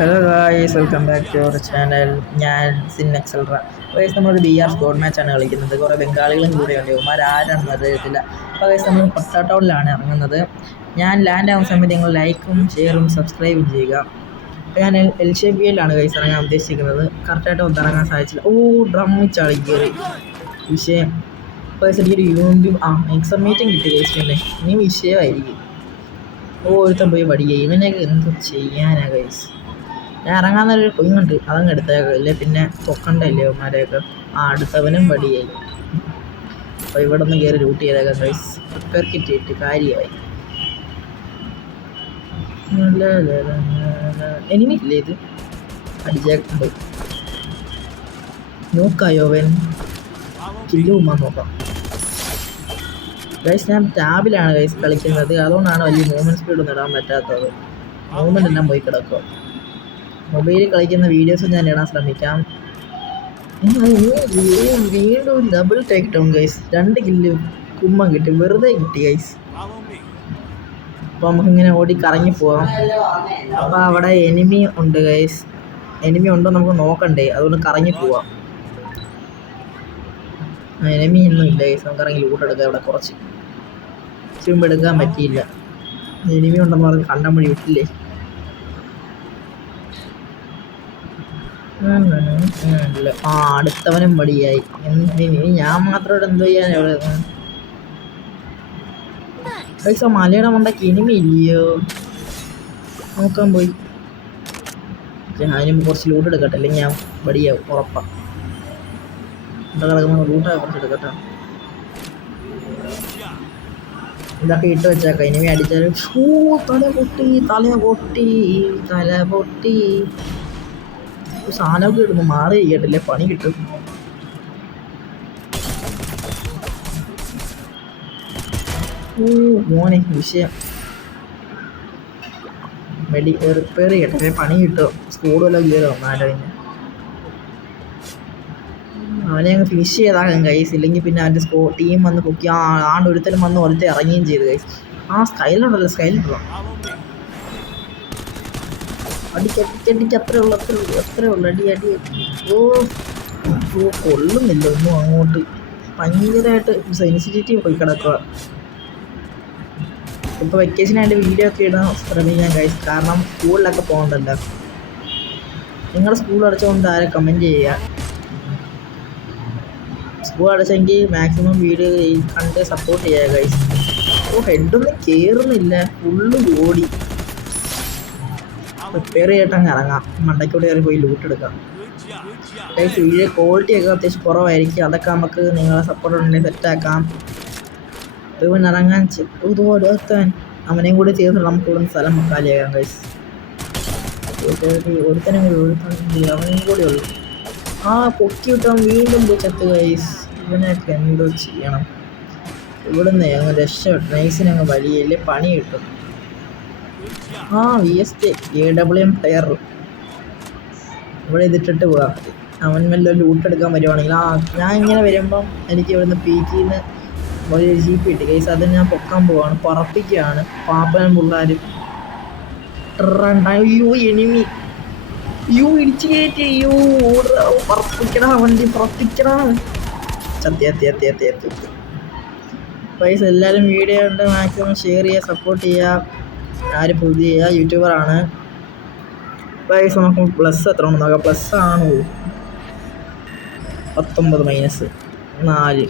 Hello guys, welcome back to our channel. ഞാൻ സിൻ എക്സൽറ. ഗൈസ്, നമ്മളൊരു BR സ്ക്വാഡ് മാച്ചാണ് കളിക്കുന്നത്. കുറേ ബംഗാളികളും കൂടെയുണ്ട്. ഇവന്മാർ ആരാണെന്ന് അറിയത്തില്ല. അപ്പോൾ ഗൈസ്, നമ്മൾ പൊട്ടാട്ടോണിലാണ് ഇറങ്ങുന്നത്. ഞാൻ ലാൻഡ് ആവുന്ന സമയത്ത് നിങ്ങൾ ലൈക്കും ഷെയറും സബ്സ്ക്രൈബും ചെയ്യുക. അപ്പോൾ ഞാൻ LCBയിലാണ് ഗൈസ് ഇറങ്ങാൻ ഉദ്ദേശിക്കുന്നത്. കറക്റ്റായിട്ട് ഒന്നും ഇറങ്ങാൻ സാധിച്ചില്ല. ഡ്രമ്മിച്ചാളി കയറി വിഷയം. അപ്പോൾ ഗൈസ്, എനിക്കൊരു എക്സാം മീറ്റിംഗ് കിട്ടി ഗൈസ്. പിന്നെ ഇനി വിഷയമായിരിക്കും. ഒരുത്തൻ പോയി പഠിക്കുക. ഇവനൊക്കെ എന്ത് ചെയ്യാനാ ഗൈസ്? ഞാൻ ഇറങ്ങാന്നൊരു കുഞ്ഞുണ്ട്, അതങ്ങ് എടുത്തേക്കാം. ഇല്ലേ പിന്നെ പൊക്കണ്ടല്ലേ അവന്മാരെയൊക്കെ. അടുത്തവനും പടിയായി. അപ്പോൾ ഇവിടെ നിന്ന് കയറി ലൂട്ട് ചെയ്തേക്കാം ഗൈസ്. പ്രിപ്പയർ കിറ്റ് കിട്ടി, കാര്യമായി. എനിമില്ലേ ഇത്? അടിച്ചേക്കുണ്ട്. നോക്കായോ അവൻ കില്ല് പോകാൻ നോക്കാം ഗൈസ്. ഞാൻ ടാബിലാണ് ഗൈസ് കളിക്കുന്നത്. അതുകൊണ്ടാണ് വലിയ മൂവ്മെൻറ്റ് സ്പീഡൊന്നും ഇടാൻ പറ്റാത്തത്. മൂവ്മെൻറ്റ് എല്ലാം പോയി കിടക്കുക. മൊബൈലിൽ കളിക്കുന്ന വീഡിയോസ് ഞാൻ ഇടാൻ ശ്രമിക്കാം. വീണ്ടും ഒരു double take down guys. 2 kill കുമ്മം കിട്ടി, വെറുതെ കിട്ടി ഗൈസ്. അപ്പോൾ നമുക്കിങ്ങനെ ഓടി കറങ്ങി പോവാം. അപ്പോൾ അവിടെ എനിമി ഉണ്ട് ഗൈസ്. എനിമി ഉണ്ടോ നമുക്ക് നോക്കണ്ടേ, അതുകൊണ്ട് കറങ്ങി പോവാം. എനിമി ഒന്നും ഇല്ല ഗൈസ്. നമുക്ക് ഇറങ്ങി ലൂട്ടെടുക്കാം. ഇവിടെ കുറച്ച് ചുമ്പ് എടുക്കാൻ പറ്റിയില്ല. എനിമി ഉണ്ടെന്ന് പറഞ്ഞ് കണ്ടം വഴി വിട്ടില്ലേ. അടുത്തവനും പടിയായി. ഞാൻ മാത്രം എന്തോ ചെയ്യാൻ എവിടെ പൈസ. മലയുടെ മണ്ടയ്ക്ക് ഇനിമി ഇല്ലയോ നോക്കാൻ പോയി. ഞാനും കുറച്ച് ലൂട്ട് എടുക്കട്ടെ, അല്ലെങ്കിൽ ഞാൻ പടിയാവും ഉറപ്പാണ്. ഇവിടെ കിടക്കുന്ന ലൂട്ടായി കുറച്ച് എടുക്കട്ടെ. ഇതൊക്കെ ഇട്ട് വെച്ചേക്കാം. ഇനിമി അടിച്ചാലും തല പൊട്ടി സാധനമൊക്കെ ഇടുന്നു. മാറി ചെയ്യട്ടില്ലേ, പണി കിട്ടും. മോനെ വിഷയം. റിപ്പയർ ചെയ്യട്ടെ, പണി കിട്ടും. സ്കൂൾ വല്ല കയറോ നാലതിന്. അവനെ അങ്ങ് ഫിനിഷ് ചെയ്താകാൻ കൈസ്. ഇല്ലെങ്കിൽ പിന്നെ അവൻ്റെ ടീം വന്ന് പൊക്കി ഒരുത്തരും വന്ന് ഒരുത്ത ഇറങ്ങുകയും ചെയ്തു കൈസ്. സ്കൈലുണ്ടല്ലോ, സ്കൈലുണ്ടല്ലോ. അടിക്കടിക്കടിക്ക് അത്രേ ഉള്ളു അടി. കൊള്ളുന്നില്ല ഒന്നും അങ്ങോട്ട്. ഭയങ്കരമായിട്ട് സെൻസിറ്റിവിറ്റി പോയി കിടക്കുക. ഇപ്പോൾ വെക്കേഷനായിട്ട് വീഡിയോ ഒക്കെ ഇടാൻ ശ്രമിക്കാൻ കഴിയും. കാരണം സ്കൂളിലൊക്കെ പോകണ്ടല്ലോ. നിങ്ങളുടെ സ്കൂൾ അടച്ചുകൊണ്ട് ആരെ കമൻറ്റ് ചെയ്യുക. സ്കൂൾ അടച്ചെങ്കിൽ മാക്സിമം വീഡിയോ കണ്ട് സപ്പോർട്ട് ചെയ്യുക ഗൈസ്. ഹെഡൊന്നും കയറുന്നില്ല, ഫുള്ള് ഓടി. റിപ്പയർ ചെയ്തിട്ടങ്ങ് ഇറങ്ങാം. മണ്ടയ്ക്കൂടെ കയറി പോയി ലൂട്ട് എടുക്കാം ഗൈസ്. വീഡിയോ ക്വാളിറ്റിയൊക്കെ അത്യാവശ്യം കുറവായിരിക്കും. അതൊക്കെ നമുക്ക് നിങ്ങളെ സപ്പോർട്ട് ഉണ്ടെങ്കിൽ സെറ്റാക്കാം. ഇവൻ ഇറങ്ങാൻ ഒരുത്താൻ അവനെയും കൂടി ചെയ്തിട്ട് നമുക്ക് ഇവിടെ സ്ഥലം കാലിയാക്കാം ഗൈസ്. ഒരുത്തനും കൂടി അവനെയും കൂടി ഉള്ളു. പൊക്കി വിട്ടാൻ വീണ്ടും പോയി ചത്ത് ഗൈസ്. ഇവനൊക്കെ എന്തോ ചെയ്യണം. ഇവിടുന്ന് അങ്ങ് രക്ഷപ്പെട്ടു. നൈസിനങ്ങ് വലിയല്ലേ, പണി കിട്ടും. VST AWM പ്ലെയർ ഇവിടെ ഇതിട്ടിട്ട് പോവാം. അവൻ വല്ല ലൂട്ടെടുക്കാൻ വരുവാണെങ്കിൽ ഞാൻ ഇങ്ങനെ വരുമ്പം എനിക്ക് ഇവിടുന്ന് പീക്കിന്ന് ഒരു ജീപ്പ് കിട്ടി ഗൈസ്. അതിന് ഞാൻ പൊക്കാൻ പോവാണ്, പറപ്പിക്കുകയാണ്. പാപ്പനും പിള്ളേരും എനിമി ഇടിച്ചു കയറ്റി. പറപ്പിക്കടാ വണ്ടി, പറപ്പിക്കടാ. ചത്തി. ഗൈസ്, എല്ലാവരും വീഡിയോ ഉണ്ട് മാക്സിമം ഷെയർ ചെയ്യുക, സപ്പോർട്ട് ചെയ്യുക. ആര് പുതിയ യൂട്യൂബറാണ് ഗൈസ്. നമുക്ക് പ്ലസ് എത്ര ഉണ്ടെന്ന് നോക്കാം. പ്ലസ് ആണോ 19 - 4.